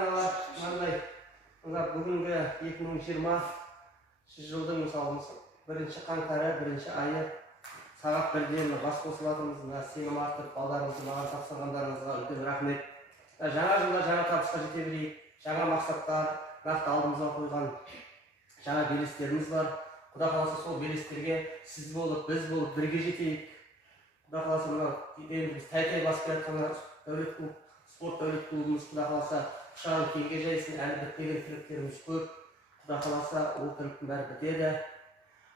ата-аналар, мынандай бүгінгі 2020 жылдың мысалы 1 қаңтары 1 айы сағат 1-ден бас қосылатынымыз, сенім артып, балдарыңызды маған тапсырғандарыңызға үлкен рахмет. Жаңа жылда жаңа табысқа жете берейік, жаңа мақсаттар, нақты алдымызға қойған жаңа белестеріміз бар. Құда қаласа сол белестерге сіз болып, біз болып бірге жетейік. Құда қаласа мына біз тәй-тәй басып жатқан спорт дәулет клубымыз құда қаласа шағын кеңге жайсын, әлі бітпеген тірліктеріміз көп. Құда қаласа ол тірліктің бәрі бітеді.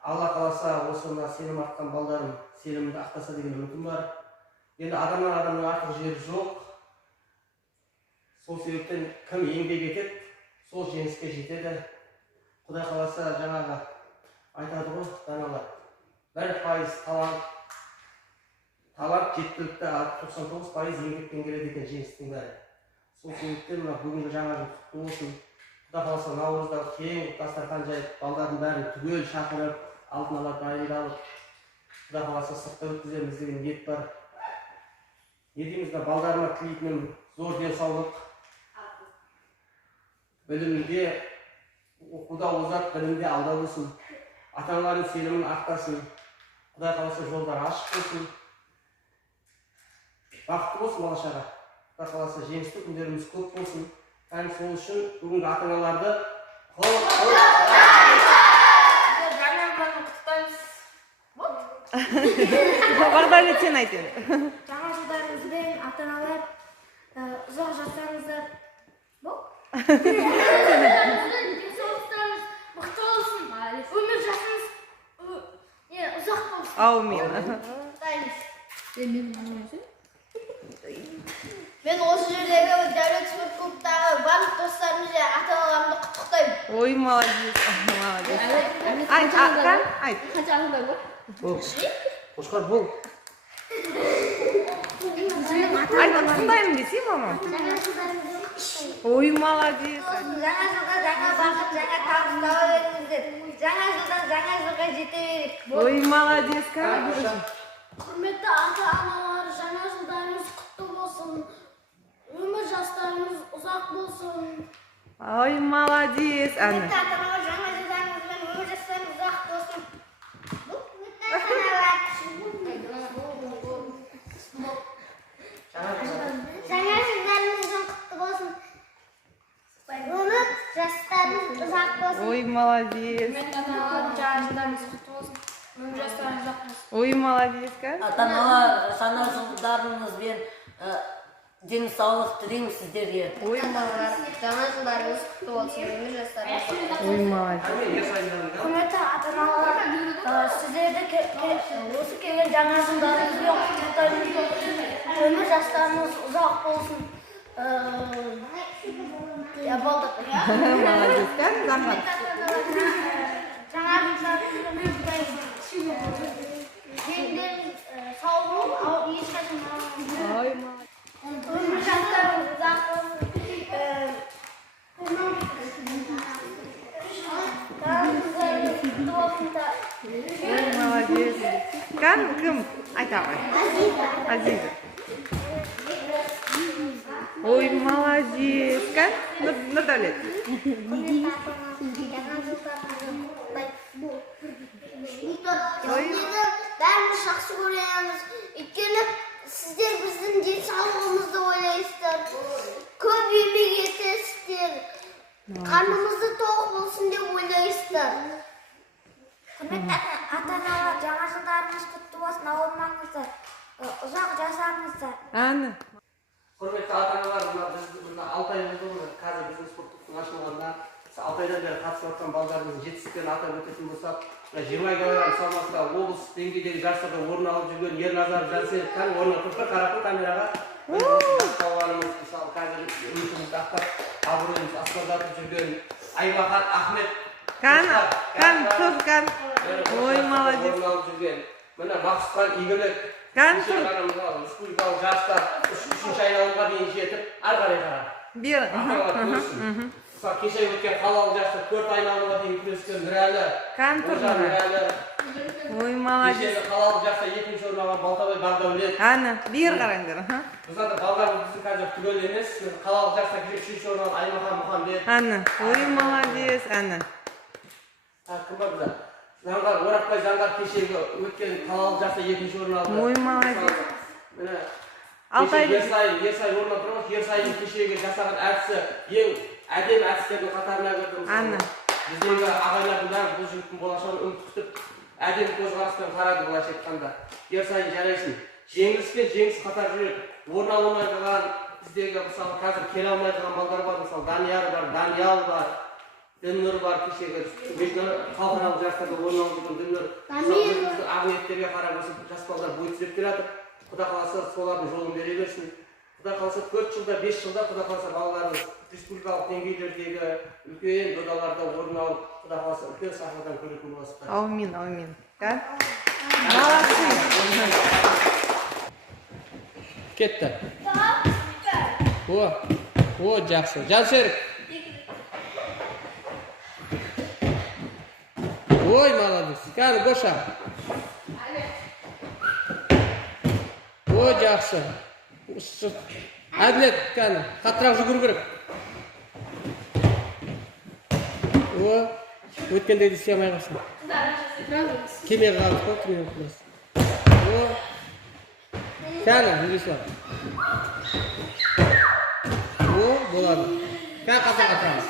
Алла қаласа осына сенім артқан балдарым сенімді ақтаса деген үмітім бар. Енді адамның артық жері жоқ. Сол себептен кім еңбек етеді, сол жеңіске жетеді. Құда қаласа жаңағы айтады ғой, даналар. 1% талант жеткілікті, 99% еңбекпен келеді екен жеңістің бәрі. Сол себептен бүгінгі жаңа жыл құтты болсын. Құда қаласа Наурызда кең дастархан жайып, балдардың бәрін түгел шақырып, алдын ала дайындалып, құда қаласа сыртта өткіземіз деген ниет бар. Не дейміз бе, балдарыма тілейтінім зор денсаулық, білімде оқуда озат, білімде алда болсын, ата-аналардың сенімін ақтасын, құда қаласа жолдар ашық болсын, бақытты болсын бала-шаға. Құда қаласа жеңісті күндеріміз көп болсын. Сол үшін бүгінгі ата-аналарды Бағдарлет сен айтын. Жаңа жылдарыңызбен ата-аналар ұзақ жасаңыздар. Денсаулықтарыңыз мықты болсын. Өмір жасыңыз ұзақ болсын. Аумин. Мен осы жердегі дәулет спорт клубтағы барлық достарымыз және ата-аналарымды құттықтаймын. Ой, молодец. Молодец. Айт. Қанша адамдар бар? Бол. Қошқар бол. Тыңдаймын десе, мама. Жаңа жылдарыңызбен құттықтаймын. Ой, молодец. Жаңа жылда жаңа бақыт, жаңа табыс таба беріңіздер. Жаңа жылдан жаңа жылға жете берейік. Ой, молодец. Құрметті ата-аналар, жаңа жылдарыңыз құтты болсын. Өмір жастарыңыз ұзақ болсын. Ой, молодец. Анна. Құрметті ата-аналар, жаңа жылдарыңызбен өмір жастарыңыз ұзақ болсын. Жаңа жылдарыңыздың құтты болсын. Өмір жастарыңыз ұзақ болсын. Ой, молодец. Жаңа жылдарыңыз құтты болсын. Өмір жастарыңыз ұзақ болсын. Ой, молодец. Ата-аналар, жаңа жылдарыңызбен денсаулық тілеймін сіздерге. Ой, молодец. Жаңа жылдарыңыз құтты болсын. Өмір жастарыңыз ұзақ болсын. Ой, молодец. Құрметті ата-аналар, сіздерді осы келген жаңа жылдарыңызбен құттықтаймын. Өмір жастарыңыз ұзақ болсын. Болдық. Молодец. Замат. Жаңа жылдарыңызбен құттықтаймын. Дендеріңіз сау болып, ешқашан ауырмаңыздар. Ой, молодец. Өмір жастарыңыз ұзақ болсын. Ой, молодец. Кім? Айта ғой. Азиза. Ой, молодец. Нұрдәулет. Бәріміз жақсы көреміз. Өйткені сіздер біздің денсаулығымызды ойлайсыздар. Көп еңбек етесіздер. Қарнымызды тоқ болсын деп ойлайсыздар. Құрметті ата-аналар, жаңа жылдарыңыз құтты болсын, ауырмаңыздар. Ұзақ жасаңыздар. Анна. Құрметті ата-аналар, біз 6 ай болды, қазір біздің спорт клубтың ашылғанына 6 айдан бері қатысып жатқан балдарымыздың жетістіктерін атап өтетін болсақ, 20 кг салмақта облыс деңгейдегі жарыстарда орын алып жүрген Ерназаров Жансейіт хан орнына тұрып қарапын камераға. Балаларымыз мысалы қазір үмітімізді ақтап, абыройымызды асқақтатып жүрген Аймахан Ахмет. Кан. Ой, молодец. Орын алып жүрген. Мына Мақсұтхан Игілік. Республикалық жарыста 3-ші айналымға дейін жетіп, ары қарай қара. Бер. Кеше өткен қалалық жарыста 4 айналымға дейін күрескен Нұрәлі. Нұрәлі Ой, молодец. Кешегі қалалық жақта екінші орын алған Балтабай Бардәулет. Ана, бер қараңдар. Біздің балдарымыз біздің қазір түгел емес. Қалалық жақта үшінші орын алған Аймахан Мұхамбет. Ана, ой, молодец. Ана. Кім бар бізде? Заңғар, Орақбай Заңғар кешегі өткен қалалық жақта екінші орын алды. Ой, молодец. Міне. Алтай Ерсай орнына тұрған. Ерсайдың кешегі жасаған әдісі ең әдемі әдістердің қатарына кірді. Ана. Біздегі ағайлардың бәрі бұл жігіттің болашағын үміт күтіп, әдемі көзқараспен қарады былайша айтқанда. Ерсайын жарайсың. Жеңіліс пен жеңіс қатар жүреді. Орын ала алмай қалған біздегі мысалы қазір келе алмай қалған балдар бар, мысалы Данияр бар, Даниял бар, Діннұр бар, кешегі халықаралық жарыстарда орын алып жүрген Діннұр. Мысалы ақ-ниеттерге қарап осы жас балдар бой түзеп келе жатыр. Құда қаласа солардың жолын бере берсін. Құда қаласа 4 жылда, 5 жылда Құда қаласа балаларымыз республикалық деңгейлердегі үлкен додаларда орын алып, Құда қаласа үлкен сахнадан көретін боласыздар. Аумин, аумин. Kan? Молодцы. Кетті. О, жақсы. Жансерік. Ой, молодец. Кәні, Гоша. О, жақсы. Әділет, кәні, қаттырақ жүгіру керек. О, өткендегі істей алмай қалсын. Кемеге қалдық қой, кемеге қалдық. О, кәні, Юрислав. О, болады. Кәні, қаттырақ.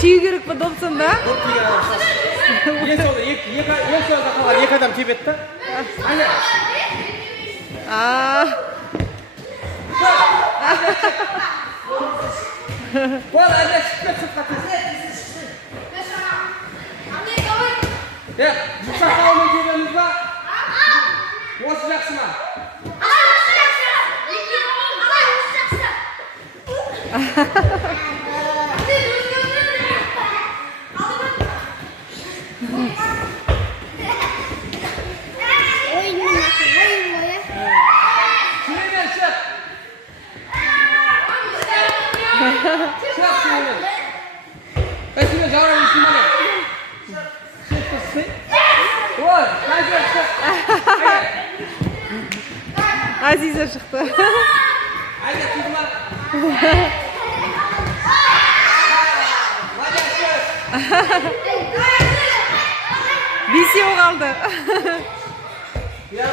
Тию керек па допсын да? Ең соңында қалған екі адам тебеді да. Ана. Бол, әне шықпет. Жұқса қауымен тебеміз ба? Осы жақсы ма? Süreyмен çık. Çık Süreymen. Ben Süreymen cevabını isim bana. Çık. Oy, ben çık. Азиза шықты. Haydi kızlar. Бесеу қалды. Ya.